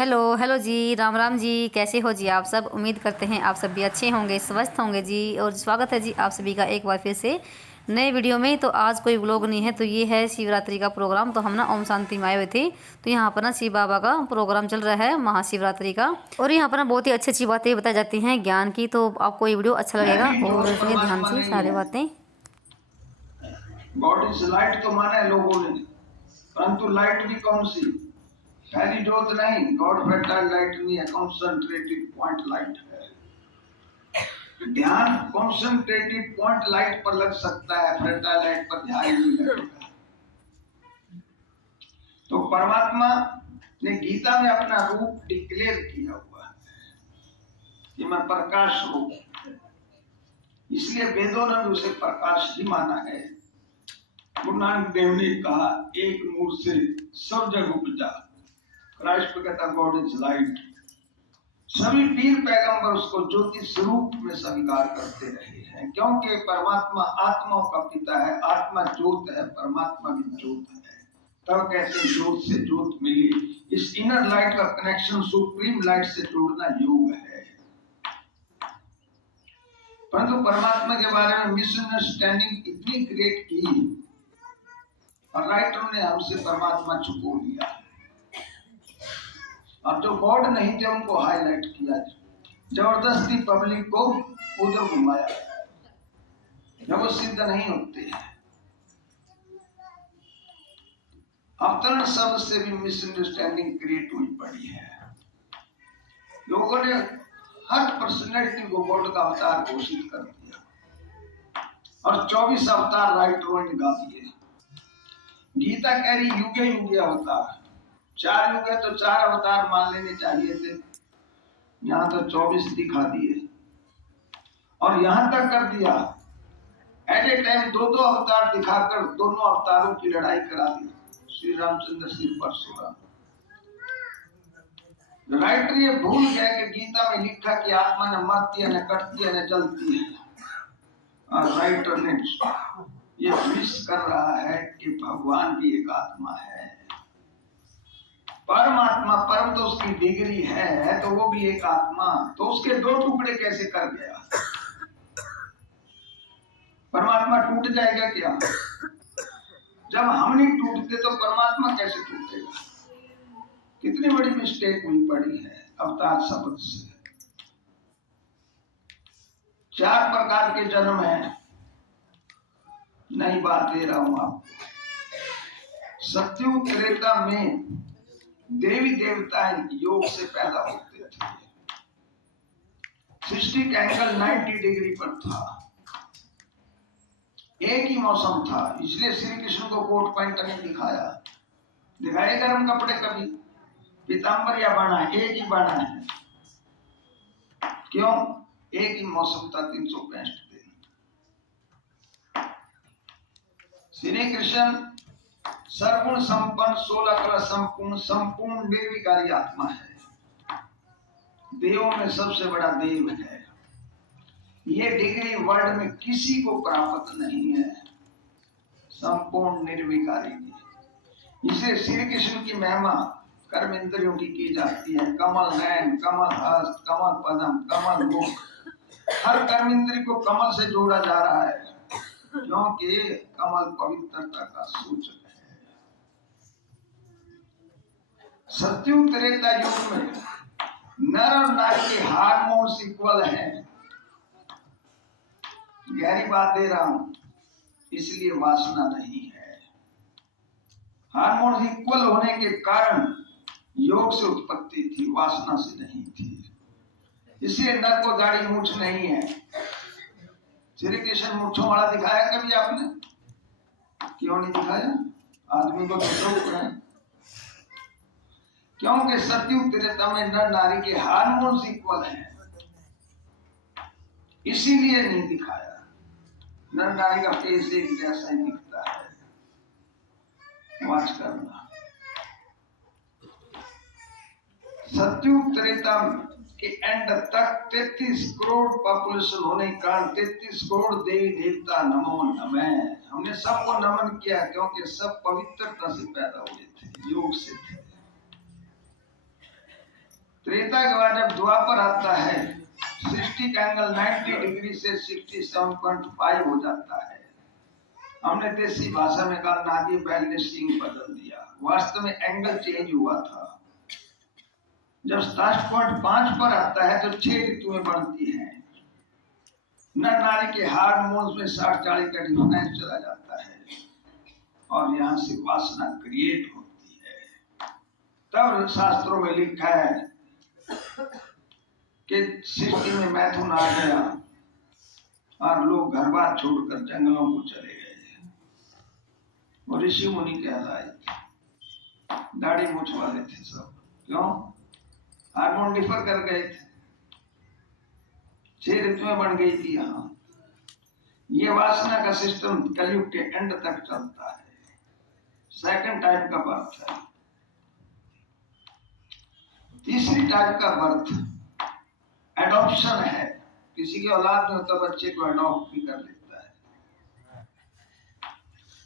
Hello hello जी, राम राम जी। कैसे हो जी आप सब? उम्मीद करते हैं आप सब भी अच्छे होंगे, स्वस्थ होंगे जी। और स्वागत है जी आप सभी का एक बार फिर से नए वीडियो में। तो आज कोई व्लॉग नहीं है, तो ये है शिवरात्रि का प्रोग्राम। तो हम ना ओम शांति में आए हुए थे, तो यहाँ पर ना शिव बाबा का प्रोग्राम चल रहा है महाशिवरात्रि का। और यहाँ पर ना बहुत ही अच्छी अच्छी बातें बताई जाती हैं ज्ञान की। तो आपको ये वीडियो अच्छा लगेगा और सुनिए ध्यान से सारी बातें। गॉड इज लाइट तो माना है लोगों ने, परंतु लाइट भी कौन सी? फैली जोत नहीं। गॉड फ्रैक्टाइल लाइट नहीं है, कॉन्सेंट्रेटेड पॉइंट लाइट है। ध्यान कॉन्सेंट्रेटेड पॉइंट लाइट पर लग सकता है, फ्रैक्टाइल लाइट पर ध्यान नहीं लगेगा। तो परमात्मा ने गीता में अपना रूप डिक्लेयर किया हुआ है कि मैं प्रकाश हूं, इसलिए वेदों ने भी उसे प्रकाश ही माना है। गुरु नानक देव ने कहा, एक नूर से सब जग उपजा। क्राइस्ट पे कहता गॉड इज लाइट। सभी पीर पैगंबर उसको ज्योति स्वरूप में स्वीकार करते रहे हैं, क्योंकि परमात्मा आत्माओं का पिता है। आत्मा ज्योत है, परमात्मा भी ज्योत है। तब कहते ज्योत से ज्योत मिली। इस इनर लाइट का कनेक्शन सुप्रीम लाइट से जोड़ना योग है। परंतु परमात्मा के बारे में मिसअंडरस्टैंडिंग इतनी क्रिएट की और राइटरों ने हमसे परमात्मा छुपो लिया। अब जो गॉड नहीं थे उनको हाईलाइट किया, जबरदस्ती पब्लिक को उधर घुमाया, जब वो सिद्ध नहीं होते हैं। अवतरण शब्द से भी मिसअंडरस्टैंडिंग क्रिएट हुई पड़ी है। लोगों ने हर पर्सनैलिटी को गॉड का अवतार घोषित कर दिया और 24 अवतार राइटरों ने गा दिए। गीता कह रही युगे युगे अवतार। 4 युग है तो 4 अवतार मान लेने चाहिए थे, यहाँ तो 24 दिखा दिए। और यहां तक कर दिया, एट ए टाइम 2-2 अवतार दिखाकर दोनों अवतारों की लड़ाई करा दी। श्री रामचंद्र श्री परशुराम। राइटर ये भूल गए कि गीता में लिखा कि आत्मा न मरती है, न कटती है, न जलती है। और राइटर ने ये मिस कर रहा है कि भगवान भी एक आत्मा है। परमात्मा, परम तो उसकी डिग्री है, तो वो भी एक आत्मा। तो उसके 2 टुकड़े कैसे कर गया? परमात्मा टूट जाएगा क्या? जब हम नहीं टूटते तो परमात्मा कैसे टूटेगा? कितनी बड़ी मिस्टेक हुई पड़ी है अवतार शब्द से। 4 प्रकार के जन्म है। नई बात दे रहा हूं आपको। सत्युग त्रेता में देवी देवताएं योग से पैदा होते थे। सृष्टि का एंगल 90 डिग्री पर था। एक ही मौसम था, इसलिए श्री कृष्ण को कोट पैंट नहीं दिखाया। दिखाए गर्म कपड़े कभी, पीताम्बर या बाणा, एक ही बाणा है। क्यों? एक ही मौसम था 365 दिन। श्री कृष्ण सर्वगुण संपन्न, 16 कला संपूर्ण, संपूर्ण निर्विकारी आत्मा है। देवों में सबसे बड़ा देव है। ये डिग्री वर्ल्ड में किसी को प्राप्त नहीं है, संपूर्ण निर्विकारी की। इसे श्री कृष्ण की महिमा कर्म इंद्रियों की जाती है। कमल नयन, कमल हस्त, कमल पदम, कमल मुख। हर कर्म इंद्रिय को कमल से जोड़ा जा रहा है, क्योंकि कमल पवित्रता का सूचक है। सत्युग त्रेता युग में नर और नारी के हार्मोन्स इक्वल हैं। गहरी बात दे रहा हूं, इसलिए वासना नहीं है। हार्मोन्स इक्वल होने के कारण योग से उत्पत्ति थी, वासना से नहीं थी। इसलिए नर को दाढ़ी मूछ नहीं है। श्री कृष्ण मूछों वाला दिखाया कभी आपने? क्यों नहीं दिखाया? आदमी को तो है, क्योंकि सत्युग त्रेता में नर नारी के हार्मोन्स इक्वल हैं, इसीलिए नहीं दिखाया। नर नारी का फेस एक जैसा ही दिखता है। वाच करना। सत्युग त्रेता के एंड तक 33 करोड़ पॉपुलेशन होने के कारण 33 करोड़ देवी देवता नमो नमः। हमने सबको नमन किया, क्योंकि सब पवित्रता से पैदा हुए थे, योग से थे। त्रेता के बाद जब द्वापर आता है, सृष्टि का एंगल 90 डिग्री से 67.5 हो जाता है। हमने देसी भाषा में कहा नादी बैल ने सिंह बदल दिया। वास्तव में एंगल चेंज हुआ था। जब 7.5 पर आता है तो 6 ऋतुएं बनती हैं। नर नारी के हार्मोन्स में 60-40 का डिफरेंस चला जाता है और यहाँ से वासना क्रिएट होती है। तब शास्त्रों में लिखा है कि सृष्टि में मैथुन आ गया और लोग घर बार छोड़कर जंगलों को चले गए। और ऋषि मुनि कहलाए थे, दाढ़ी मूछ वाले थे सब। क्यों? हार्मोन डिफर कर गए थे। 6 ऋतुएं बन गई थी यहाँ। ये वासना का सिस्टम कलयुग के एंड तक चलता है। सेकंड टाइप का बर्थ है। तीसरी टाइप का बर्थ एडॉप्शन है। किसी की औलाद में होता बच्चे को एडॉप्ट भी कर लेता है।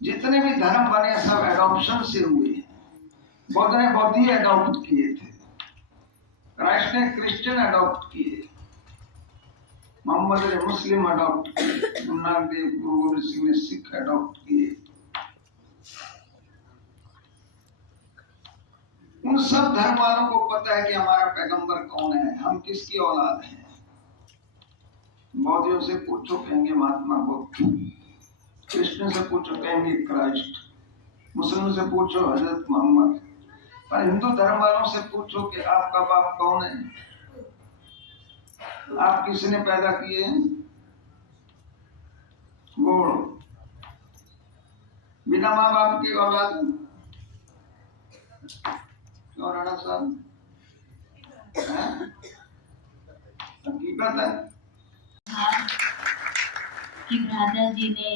जितने भी धर्म बने सब एडॉप्शन से हुए हैं। बौद्ध ने बौद्धी एडॉप्ट किए थे, क्राइस्ट ने क्रिश्चियन एडॉप्ट किए, मोहम्मद ने मुस्लिम एडॉप्ट किए, गुरु नानक देव गुरु गोबिंद सिंह ने सिख एडॉप्ट किए। उन सब धर्म वालों को पता है कि हमारा पैगंबर कौन है, हम किसकी औलाद हैं। बौद्धियों से पूछो कहेंगे महात्मा बुद्ध, कृष्ण से पूछो कहेंगे क्राइस्ट, मुस्लिम से पूछो हजरत मोहम्मद, पर हिंदू धर्म वालों से पूछो कि आपका बाप कौन है, आप किसने पैदा किए हैं। बोलो, बिना माँ बाप की औलाद। क्यों राणा साहब? हकीकत है कि भ्राता जी ने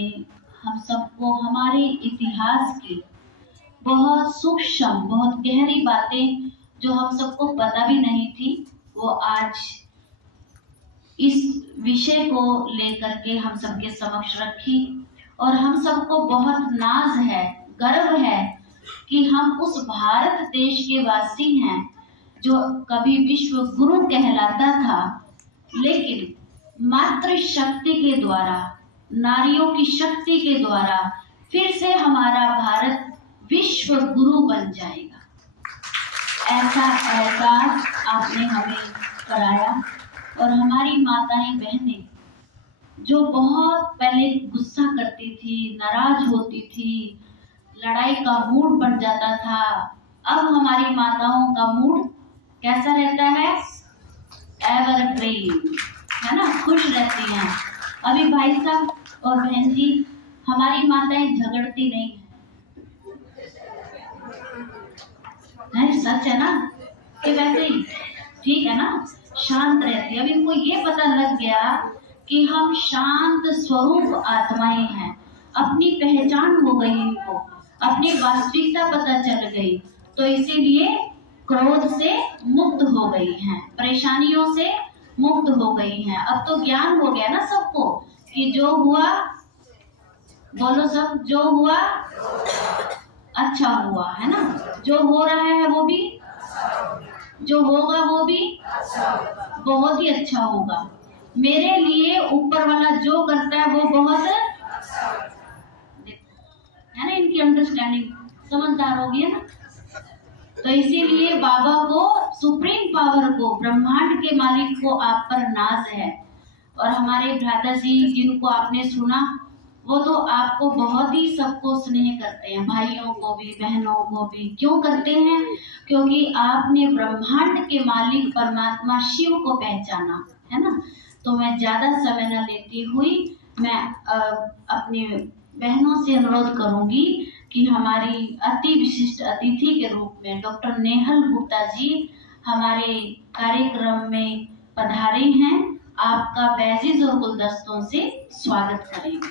हम सबको हमारे इतिहास की बहुत सूक्ष्म, बहुत गहरी बातें जो हम सबको पता भी नहीं थी, वो आज इस विषय को लेकर के हम सबके समक्ष रखी। और हम सबको बहुत नाज है, गर्व है कि हम उस भारत देश के वासी हैं जो कभी विश्व गुरु कहलाता था, लेकिन मातृ शक्ति के द्वारा, नारियों की शक्ति के द्वारा फिर से हमारा भारत विश्व गुरु बन जाएगा। ऐसा एहसास आपने हमें कराया। और हमारी माताएं बहनें जो बहुत पहले गुस्सा करती थी, नाराज होती थी, लड़ाई का मूड बन जाता था, अब हमारी माताओं का मूड कैसा रहता है? एवरग्रीन, है ना, खुश रहती हैं। अभी भाई साहब और बहन जी, हमारी माताएं झगड़ती नहीं है, सच है ना? कि वैसे ही ठीक है ना, शांत रहती है। अब इनको ये पता लग गया कि हम शांत स्वरूप आत्माएं हैं, अपनी पहचान हो गई, इनको अपनी वास्तविकता पता चल गई, तो इसीलिए क्रोध से मुक्त हो गई हैं, परेशानियों से मुक्त हो गई हैं। अब तो ज्ञान हो गया ना सबको कि जो हुआ, बोलो सब, जो हुआ अच्छा हुआ, है ना? जो हो रहा है वो भी, जो होगा वो भी बहुत ही अच्छा होगा। मेरे लिए ऊपर वाला जो करता है वो बहुत है ना, इनकी अंडरस्टैंडिंग समझदार होगी, है ना? तो इसीलिए बाबा को, सुप्रीम पावर को, ब्रह्मांड के मालिक को आप पर नाज है। और हमारे भ्राता जी जिनको आपने सुना, वो तो आपको बहुत ही सबको स्नेह करते हैं, भाइयों को भी, बहनों को भी। क्यों करते हैं? क्योंकि आपने ब्रह्मांड के मालिक परमात्मा शिव को पहचाना, है ना? तो मैं ज्यादा समय न लेती हुई मैं अपनी बहनों से अनुरोध करूंगी कि हमारी अति विशिष्ट अतिथि के रूप में डॉक्टर नेहल गुप्ता जी हमारे कार्यक्रम में पधारे हैं। आपका बैजिज और गुलदस्तों से स्वागत करेंगे।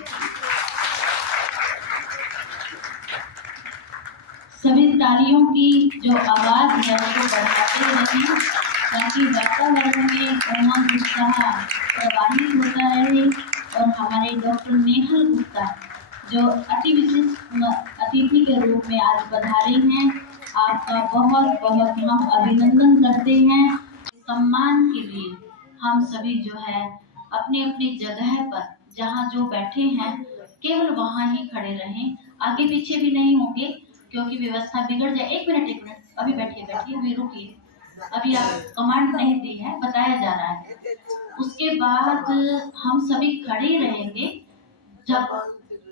सभी तालियों की जो आवाज है उसको बढ़ाते रहें ताकि वातावरण में उमंग उत्साह प्रवाहित होता रहे। और हमारे डॉक्टर नेहल गुप्ता जो अति विशिष्ट अतिथि के रूप में आज पधारे हैं, आपका बहुत बहुत हम अभिनंदन करते हैं। सम्मान के लिए हम सभी जो है अपनी अपनी जगह पर जहाँ जो बैठे हैं केवल वहाँ ही खड़े रहें, आगे पीछे भी नहीं होंगे क्योंकि व्यवस्था बिगड़ जाए। एक मिनट, अभी बैठिए, अभी रुकिए, अभी आप कमांड नहीं दी है, बताया जा रहा है। उसके बाद हम सभी खड़े रहेंगे जब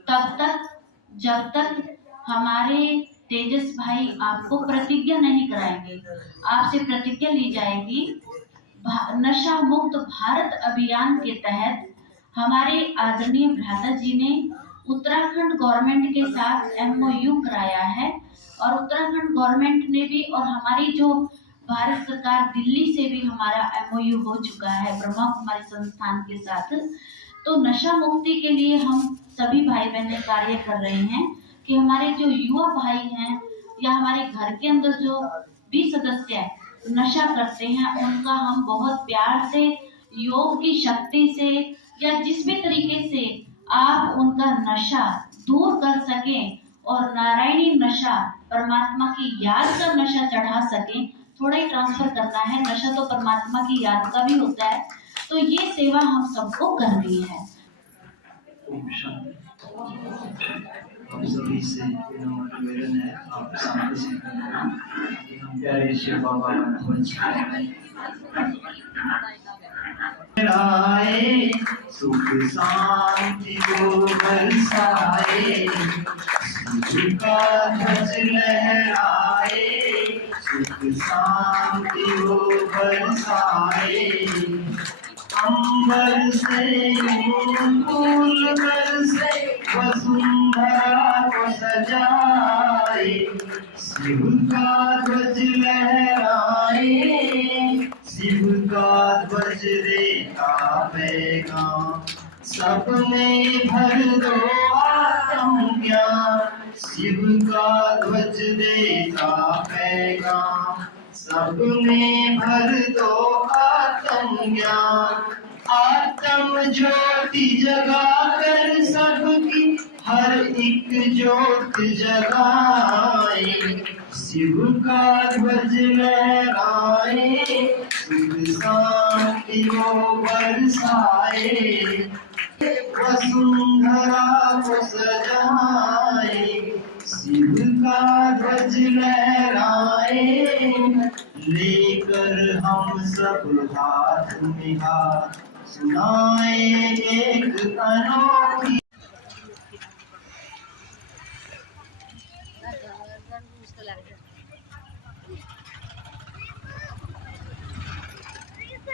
तक हमारे तेजस भाई आपको प्रतिज्ञा नहीं कराएंगे। आपसे प्रतिज्ञा ली जाएगी। नशा मुक्त भारत अभियान के तहत हमारे आदरणीय भ्राता जी ने उत्तराखंड गवर्नमेंट के साथ MOU कराया है और उत्तराखंड गवर्नमेंट ने भी और हमारी जो भारत सरकार दिल्ली से भी हमारा MOU हो चुका है ब्रह्मा कुमारी संस्थान के साथ। तो नशा मुक्ति के लिए हम सभी भाई बहनें कार्य कर रहे हैं कि हमारे जो युवा भाई हैं या हमारे घर के अंदर जो भी सदस्य नशा करते हैं उनका हम बहुत प्यार से योग की शक्ति से या जिस भी तरीके से आप उनका नशा दूर कर सकें और नारायणी नशा परमात्मा की याद का नशा चढ़ा सकें। थोड़ा ही ट्रांसफर करना है, नशा तो परमात्मा की याद का भी होता है, तो ये सेवा हम सबको करनी है। आप सभी से निवेदन है, आप शांति से प्यारे शिव बाबा आए, सुख शांति को बरसाए, शिव का ध्वज लहराए, सुख शांति को बरसाए, अंबर से फूल बरसे वसुंधरा को सजाए, शिव का ध्वज लहराए, शिव का ध्वज देता पैगाम, सब में भर दो आत्म ज्ञान, शिव का ध्वज देता पैगाम, सब में भर दो आत्म ज्ञान, आत्म ज्योति जगा कर सबकी हर एक ज्योत जगाए, शिव का ध्वज लहराए, सुख शांति को बरसाए, वसुंधरा को सजाए, शिव का ध्वज लहराए, लेकर हम सब हाथ में हाथ सुनाए एक अनोखी